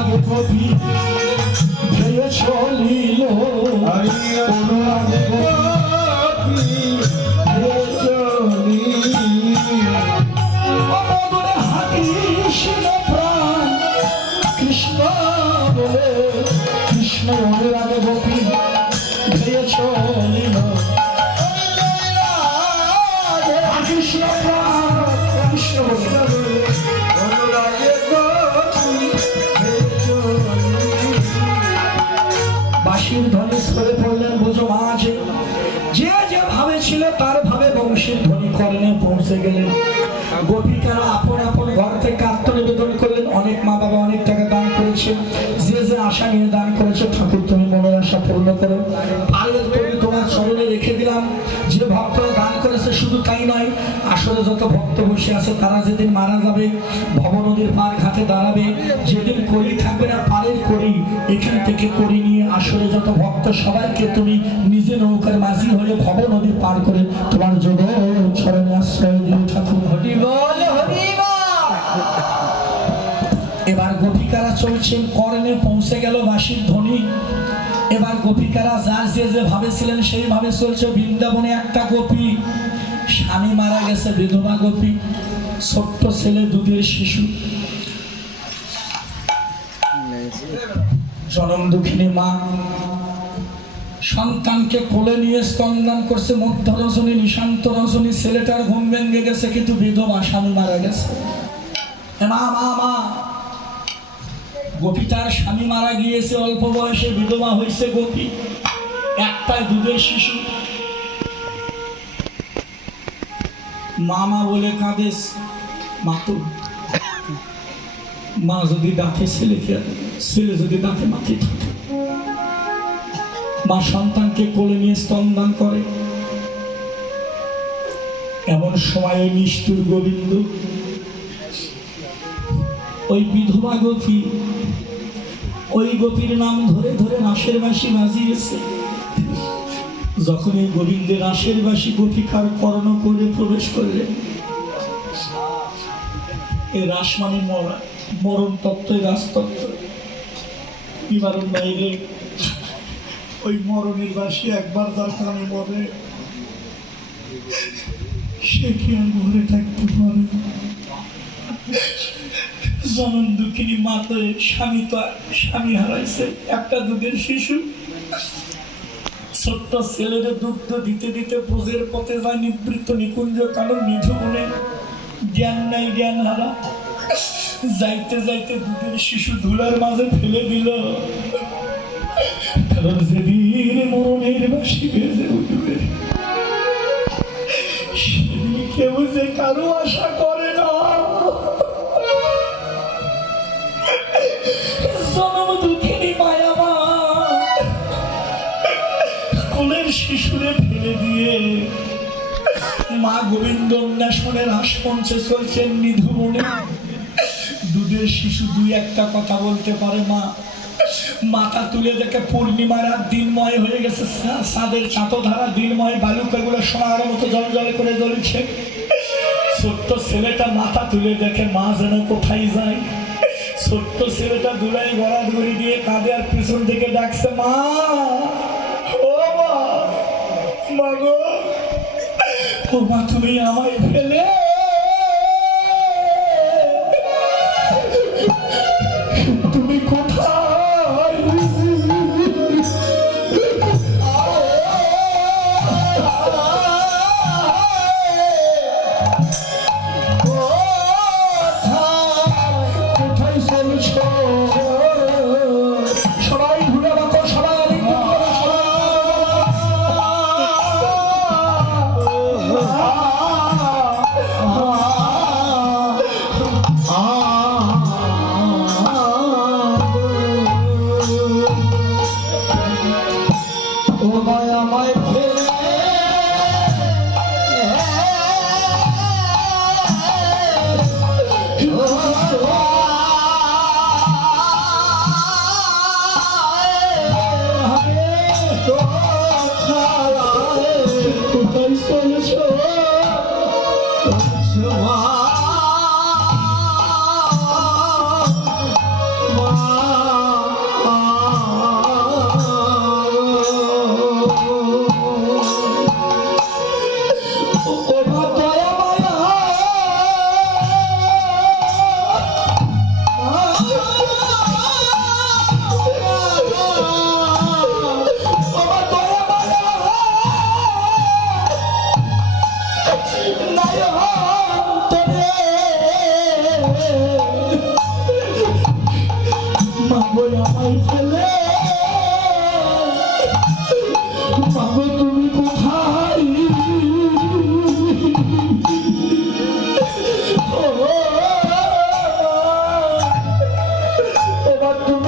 অনুরাগে গভী ধেয়ে চলিল অনুরাগে গভী ধেয়ে চলিল অমরে হাকিস না প্রাণ কৃষ্ণ বলে কৃষ্ণ অনুরাগে গভী ধেয়ে চলিল কৃষ্ণ প্রাণ কৃষ্ণ বলে বাঁশির ধ্বনি সরে পড়লেন বুঝো মাঝে যে যে ভাবে ছিল তার ভাবে বংশীর ধ্বনি কর্ণে পৌঁছে গেলেন গোপিকারা আপন আপন ঘর থেকে আত্মনিবেদন করলেন অনেক মা বাবা অনেক টাকা দান করেছে যে যে আশা নিয়ে দান করেছে ঠাকুর তুমি মনের আশা পূর্ণ করো পারলে তুমি তোমার চরণে রেখে দিলাম যে ভক্তরা দান করেছে শুধু তাই নয় আসলে যত ভক্ত বসে আছে তারা যেদিন মারা যাবে ভব নদীর পার ঘাটে দাঁড়াবে যেদিন করি থাকবে না পারের করি এখান থেকে করি নিয়ে আসলে যত ভক্ত সবাইকে তুমি নিজে নৌকার মাঝি হয়ে ভব নদী পার করে তোমার যোগ চরণে আশ্রয় দিয়ে ঠাকুর হরি বল হরি বল। এবার গোপিকারা চলছেন কর্ণে পৌঁছে গেল বাঁশির ধ্বনি এবার গোপিকারা যার যে যে ভাবেছিলেন সেইভাবে চলছে বৃন্দাবনে একটা গোপী স্বামী মারা গেছে বিধবা গোপী ছোট্ট ছেলে দুধের শিশু জনম দুঃখিনী মা সন্তানকে কোলে নিয়ে স্তন্দান করছে মধ্য রজনী নিশান্ত রজনী ছেলেটার ঘুম ভেঙে গেছে কিন্তু বিধবা স্বামী মারা গেছে মা মা মা গোপীটার স্বামী মারা গিয়েছে অল্প বয়সে বিধবা হয়েছে গোপী একটাই দুধের শিশু মামা বলে কাঁদেস মাতু মা যদি ডাকে ছেলেকে ছেলে যদি ডাকে মাকে থাকে মা সন্তানকে কোলে নিয়ে স্তন্দান করে এমন সময় নিষ্ঠুর গোবিন্দ ওই বিধবা গোপী ওই গোপীর নাম ধরে ধরে রাসের বাঁশি বাজিয়েছে যখন এই গোবিন্দের রাসের বাঁশি গোপিকার কর্ণ করে প্রবেশ করলেন এই রাস মানে মরণ তত্ত্ব রাজতত্ত্ব নিবারণ বাইরে ওই মরণের বাঁশি একবার যার কারণে মরে সে কি আর মরে থাকতে পারে জনম দুঃখিনী মা তো স্বামী হারাইছে একটা দুধের শিশু ছোট্ট ছেলের দুগ্ধ দিতে দিতে ব্রজের পথে যায় নিবৃত্ত নিকুঞ্জ কালো নিধু বলে জ্ঞান নাই জ্ঞান হারা যাইতে যাইতে দুধের শিশু ধুলার মাঝে ফেলে দিল কারণ যেদিন মরণের বাঁশি বেজে উঠবে সেদিন কেউ যে কারো আশা করে না জনম দুঃখিনী মায়া মা কোলের শিশুরে ফেলে দিয়ে মা গোবিন্দ অন্বেষণের হাসমঞ্চে চলছেন নিধু বলে দুধের শিশু দুই একটা কথা বলতে পারে মা মাথা তুলে দেখে পূর্ণিমার রাত দিনময় হয়ে গেছে চাঁদের চাঁতধারা দিনময় বালুকাগুলো সোনার মতো জল জল করে জ্বলছে ছোট্ট ছেলেটা মাথা তুলে দেখে মা যেন কোথায় যায় ছোট্ট ছেলেটা দুলাই গড়া ধরে দিয়ে কাঁদে আর পিছন থেকে ডাকছে মা ও মা মা গো ও মা তুমি আমায় ফেলে তুমি কোথায় মাগো আমায় ফেলে মাগো তুমি কোথায়? ও মা, এবার তুমি